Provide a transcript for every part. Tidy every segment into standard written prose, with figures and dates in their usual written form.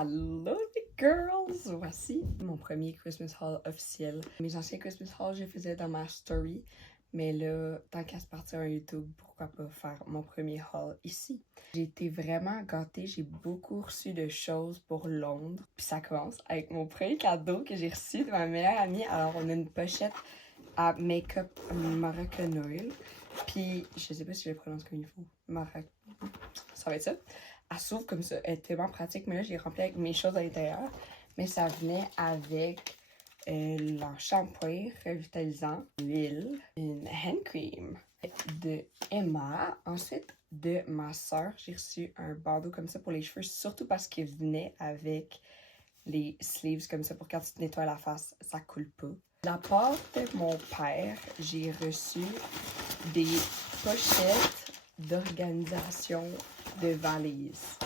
Allô les girls! Voici mon premier Christmas haul officiel. Mes anciens Christmas hauls, je les faisais dans ma story. Mais là, tant qu'à se partir sur YouTube, pourquoi pas faire mon premier haul ici? J'ai été vraiment gâtée. J'ai beaucoup reçu de choses pour Londres. Puis ça commence avec mon premier cadeau que j'ai reçu de ma meilleure amie. Alors, on a une pochette à Make-up Moroccan Oil. Puis, je sais pas si je le prononce comme il faut. Ça va être ça. Elle s'ouvre comme ça. Elle est tellement pratique. Mais là, j'ai rempli avec mes choses à l'intérieur. Mais ça venait avec leur shampoing revitalisant, l'huile, une hand cream de Emma. Ensuite, de ma soeur, j'ai reçu un bandeau comme ça pour les cheveux. Surtout parce qu'il venait avec les sleeves comme ça pour quand tu te nettoies la face, ça coule pas. De la part de mon père, j'ai reçu des pochettes d'organisation de valises.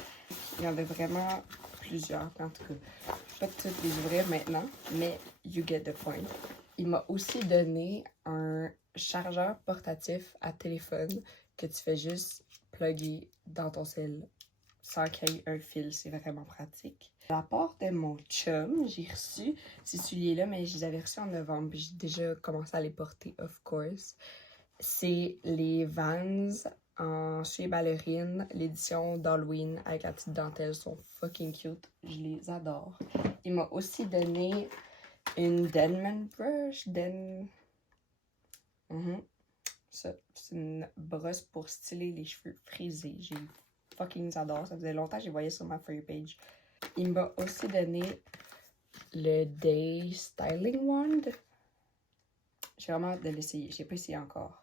Il y en avait vraiment plusieurs, en tout cas. Je ne vais pas toutes les ouvrir maintenant, mais you get the point. Il m'a aussi donné un chargeur portatif à téléphone que tu fais juste plugger dans ton cell sans qu'il y ait un fil. C'est vraiment pratique. De la part de mon chum, j'ai reçu ces souliers-là, mais je les avais reçus en novembre. J'ai déjà commencé à les porter, of course. C'est les Vans en chez ballerine, l'édition d'Halloween avec la petite dentelle, sont fucking cute. Je les adore. Il m'a aussi donné une Denman brush. Ça, c'est une brosse pour styler les cheveux frisés. J'ai fucking adore. Ça faisait longtemps que je les voyais sur ma For You page. Il m'a aussi donné le Day Styling Wand. J'ai vraiment hâte de l'essayer. Je n'ai pas essayé encore.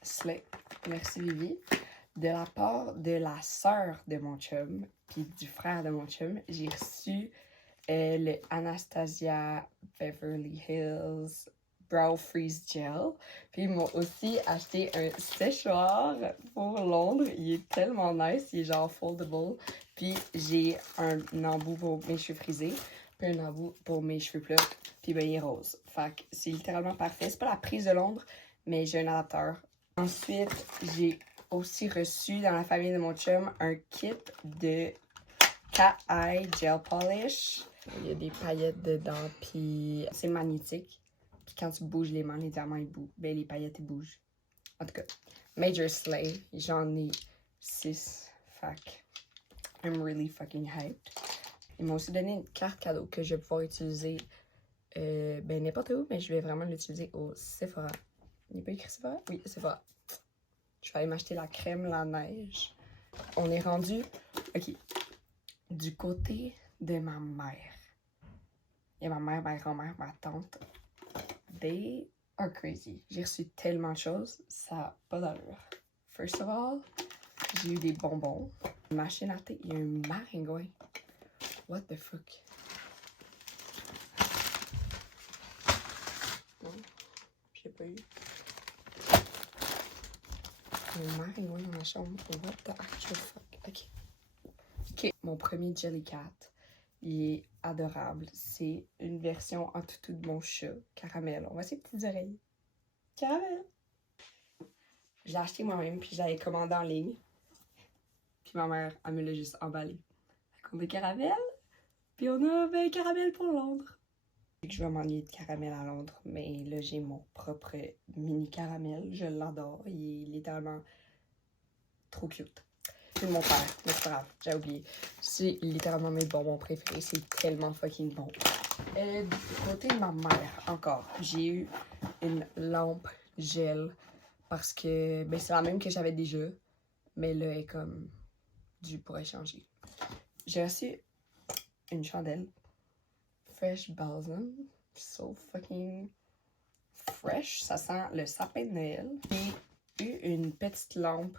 Slay. Merci Vivi. De la part de la sœur de mon chum, puis du frère de mon chum, j'ai reçu le Anastasia Beverly Hills Brow Freeze Gel. Puis ils m'ont aussi acheté un séchoir pour Londres. Il est tellement nice. Il est genre foldable. Puis j'ai un embout pour mes cheveux frisés, puis un embout pour mes cheveux plats. Puis ben il est rose. Fait que c'est littéralement parfait. C'est pas la prise de Londres, mais j'ai un adapteur. Ensuite, j'ai aussi reçu dans la famille de mon chum un kit de Cat Eye Gel Polish. Il y a des paillettes dedans, puis c'est magnétique. Puis quand tu bouges les mains, les diamants ils bougent. Ben les paillettes ils bougent. En tout cas, Major Slay, j'en ai 6. Fac. I'm really fucking hyped. Ils m'ont aussi donné une carte cadeau que je vais pouvoir utiliser ben n'importe où, mais je vais vraiment l'utiliser au Sephora. Il n'y a pas écrit Sephora? Oui, Sephora. Je vais aller m'acheter la crème, la neige. On est rendu, ok, du côté de ma mère. Il y a ma mère, ma grand-mère, ma tante. They are crazy. J'ai reçu tellement de choses, ça n'a pas d'allure. First of all, j'ai eu des bonbons. Une machine à thé, il y a un maringouin. What the fuck? Non, j'ai pas eu. Un maringouin dans ma chambre. What the actual fuck? Ok. Ok. Mon premier Jellycat. Il est adorable. C'est une version en toutou de mon chat, Caramel. On voit ses petites oreilles. Caramel! Je l'ai acheté moi-même, puis je l'avais commandé en ligne. Puis ma mère, elle me l'a juste emballé. On a Caramel, puis on a ben, Caramel pour Londres. Je vais m'ennuyer de Caramel à Londres, mais là, j'ai mon propre mini Caramel. Je l'adore. Il est littéralement trop cute. C'est de mon père, mais c'est pas grave, j'ai oublié. C'est littéralement mes bonbons préférés. C'est tellement fucking bon. Du côté de ma mère, encore, j'ai eu une lampe gel parce que ben, c'est la même que j'avais déjà, mais là, elle est comme due pour échanger. J'ai reçu une chandelle Fresh Balsam. So fucking fresh. Ça sent le sapin de Noël. J'ai eu une petite lampe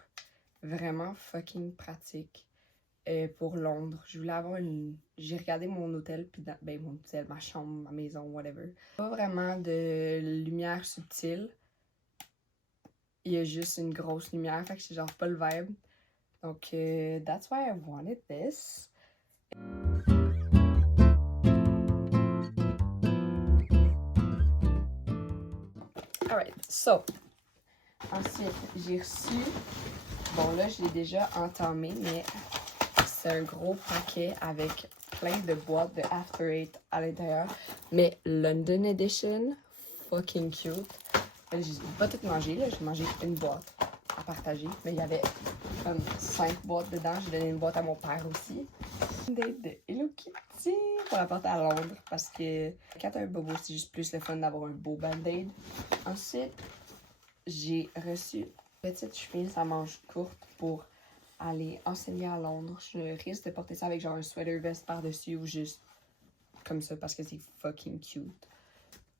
vraiment fucking pratique pour Londres. Je voulais avoir une... J'ai regardé mon hôtel, puis ben mon hôtel, ma chambre, ma maison, whatever. Pas vraiment de lumière subtile. Il y a juste une grosse lumière, fait que c'est genre pas le vibe. Donc, that's why I wanted this. Alright, so. Ensuite, j'ai reçu... Bon, là, je l'ai déjà entamé, mais c'est un gros paquet avec plein de boîtes de After Eight à l'intérieur. Mais London Edition, fucking cute. J'ai pas tout mangé, là. J'ai mangé une boîte à partager. Mais il y avait comme 5 boîtes dedans. J'ai donné une boîte à mon père aussi. Une date de Hello Kitty pour la porter à Londres. Parce que quand t'as un bobo, c'est juste plus le fun d'avoir un beau band-aid. Ensuite, j'ai reçu une petite chemise à manches courtes pour aller enseigner à Londres. Je risque de porter ça avec genre un sweater vest par-dessus ou juste comme ça parce que c'est fucking cute.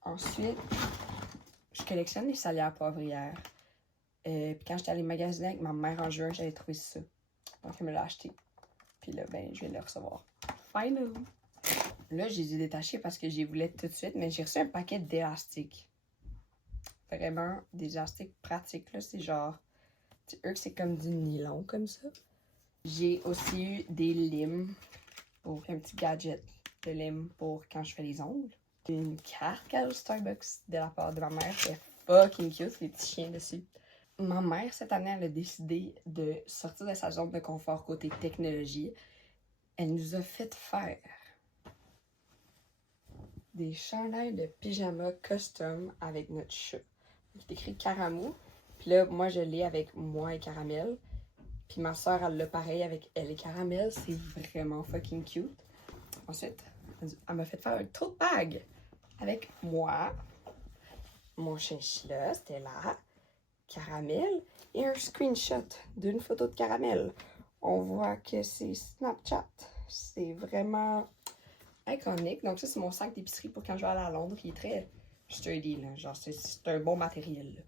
Ensuite, je collectionne les salières poivrières. Puis quand j'étais allée magasiner avec ma mère en juin, j'avais trouvé ça. Donc elle me l'a acheté. Puis là, ben, je viens de le recevoir. Final! Là, j'ai dû détacher parce que j'y voulais tout de suite, mais j'ai reçu un paquet d'élastiques. Vraiment, des élastiques pratiques, là. C'est genre... eux que c'est comme du nylon, comme ça. J'ai aussi eu des limes pour un petit gadget de lime pour quand je fais les ongles. Une carte cadeau Starbucks de la part de ma mère. C'est fucking cute, les petits chiens dessus. Ma mère, cette année, elle a décidé de sortir de sa zone de confort côté technologie. Elle nous a fait faire des chandails de pyjama custom avec notre chat. C'est écrit Caramou. Puis là, moi, je l'ai avec moi et Caramel. Puis ma soeur, elle l'a pareil avec elle et Caramel. C'est vraiment fucking cute. Ensuite, elle m'a fait faire un tote bag avec moi, mon chinchilla, Stella, Caramel et un screenshot d'une photo de Caramel. On voit que c'est Snapchat. C'est vraiment iconique. Donc ça, c'est mon sac d'épicerie pour quand je vais aller à Londres. Il est très sturdy, là. Genre, c'est un bon matériel, là.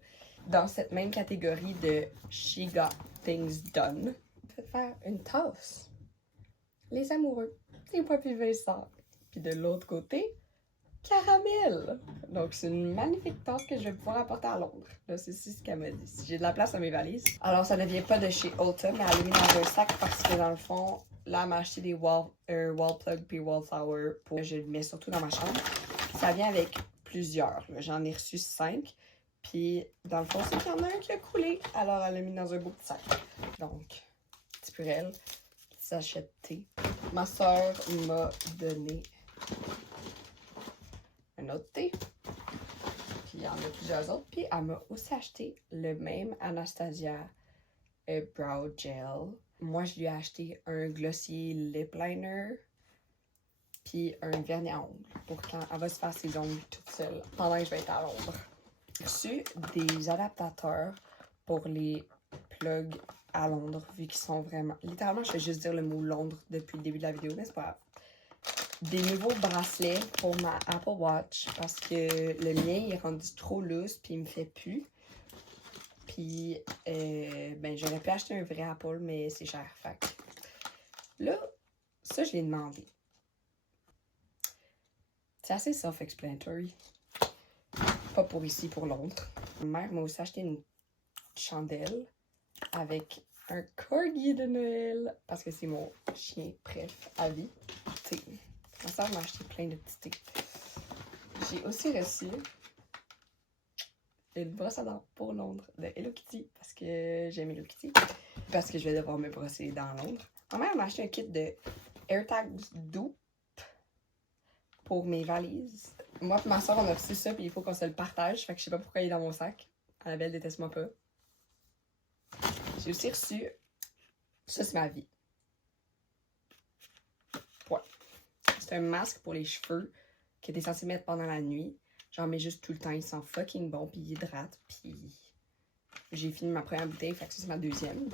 Dans cette même catégorie de She Got Things Done, je vais faire une tasse. Les amoureux. C'est moi puis Vincent. Puis de l'autre côté, Caramel. Donc c'est une magnifique tasse que je vais pouvoir apporter à Londres. Là, c'est ce qu'elle m'a dit. Si j'ai de la place dans mes valises. Alors ça ne vient pas de chez Ulta, mais elle l'a mis dans un sac parce que dans le fond, là, elle m'a acheté des wall plug puis wallflower pour que je le mets surtout dans ma chambre. Puis ça vient avec plusieurs. J'en ai reçu 5. Puis, dans le fond, c'est qu'il y en a un qui a coulé. Alors, elle l'a mis dans un beau petit sac. Donc, petit pour elle, petit sachet de thé. Ma soeur m'a donné un autre thé. Puis, il y en a plusieurs autres. Puis, elle m'a aussi acheté le même Anastasia Brow Gel. Moi, je lui ai acheté un glossier lip liner. Puis, un vernis à ongles. Pour quand elle va se faire ses ongles toute seule pendant que je vais être à Londres. J'ai reçu des adaptateurs pour les plugs à Londres, vu qu'ils sont vraiment... Littéralement, je vais juste dire le mot Londres depuis le début de la vidéo, mais c'est pas grave. Des nouveaux bracelets pour ma Apple Watch, parce que le mien, il est rendu trop loose, puis il me fait plus. Puis, ben, j'aurais pu acheter un vrai Apple, mais c'est cher. Fait que là, ça, je l'ai demandé. C'est assez self-explanatory. Pas pour ici, pour Londres. Ma mère m'a aussi acheté une chandelle avec un corgi de Noël parce que c'est mon chien préf à vie. Thé. Ma soeur m'a acheté plein de petits thés. J'ai aussi reçu une brosse à dents pour Londres de Hello Kitty parce que j'aime Hello Kitty. Parce que je vais devoir me brosser les dents à Londres. Ma mère m'a acheté un kit de AirTags Dupe pour mes valises. Moi et ma soeur, on a reçu ça, puis il faut qu'on se le partage. Fait que je sais pas pourquoi il est dans mon sac. Annabelle, déteste-moi pas. J'ai aussi reçu... Ça, c'est ma vie. Ouais. C'est un masque pour les cheveux que t'es censé mettre pendant la nuit. J'en mets juste tout le temps. Il sent fucking bon, puis il hydrate. Puis j'ai fini ma première bouteille, fait que ça, c'est ma deuxième.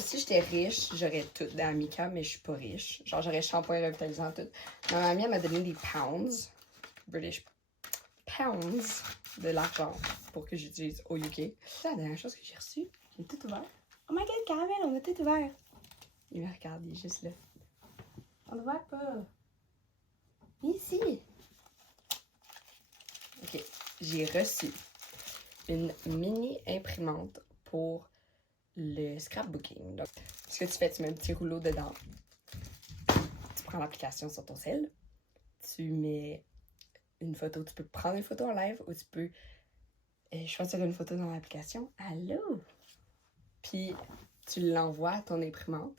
Si j'étais riche, j'aurais tout dans Amica, mais je suis pas riche. Genre, j'aurais shampoing revitalisant, tout. Ma mamie, elle m'a donné des pounds, British pounds, de l'argent pour que j'utilise au UK. C'est la dernière chose que j'ai reçue. J'ai tout ouvert. Oh my god, Caramel, on a tout ouvert. Il me regarde, il est juste là. On ne voit pas. Ici. Ok, j'ai reçu une mini imprimante pour le scrapbooking. Donc, ce que tu fais, tu mets un petit rouleau dedans. Tu prends l'application sur ton cell. Tu mets une photo. Tu peux prendre une photo en live ou tu peux choisir une photo dans l'application. Allô? Puis, tu l'envoies à ton imprimante.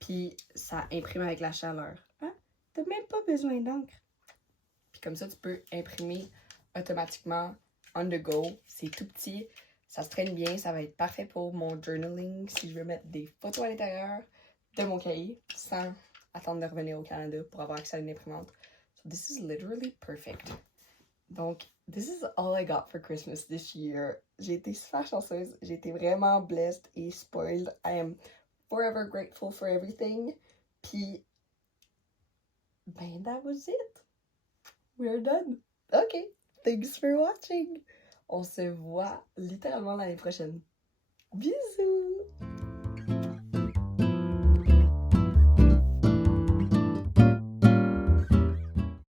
Puis ça imprime avec la chaleur. Hein? T'as même pas besoin d'encre. Puis comme ça, tu peux imprimer automatiquement on the go. C'est tout petit, ça se traîne bien, ça va être parfait pour mon journaling si je veux mettre des photos à l'intérieur de mon cahier sans attendre de revenir au Canada pour avoir accès à une imprimante. So this is literally perfect. Donc, this is all I got for Christmas this year. J'ai été super chanceuse, j'ai été vraiment blessed et spoiled. I am forever grateful for everything. Puis, ben, that was it. We're done. Okay, thanks for watching. On se voit littéralement l'année prochaine. Bisous!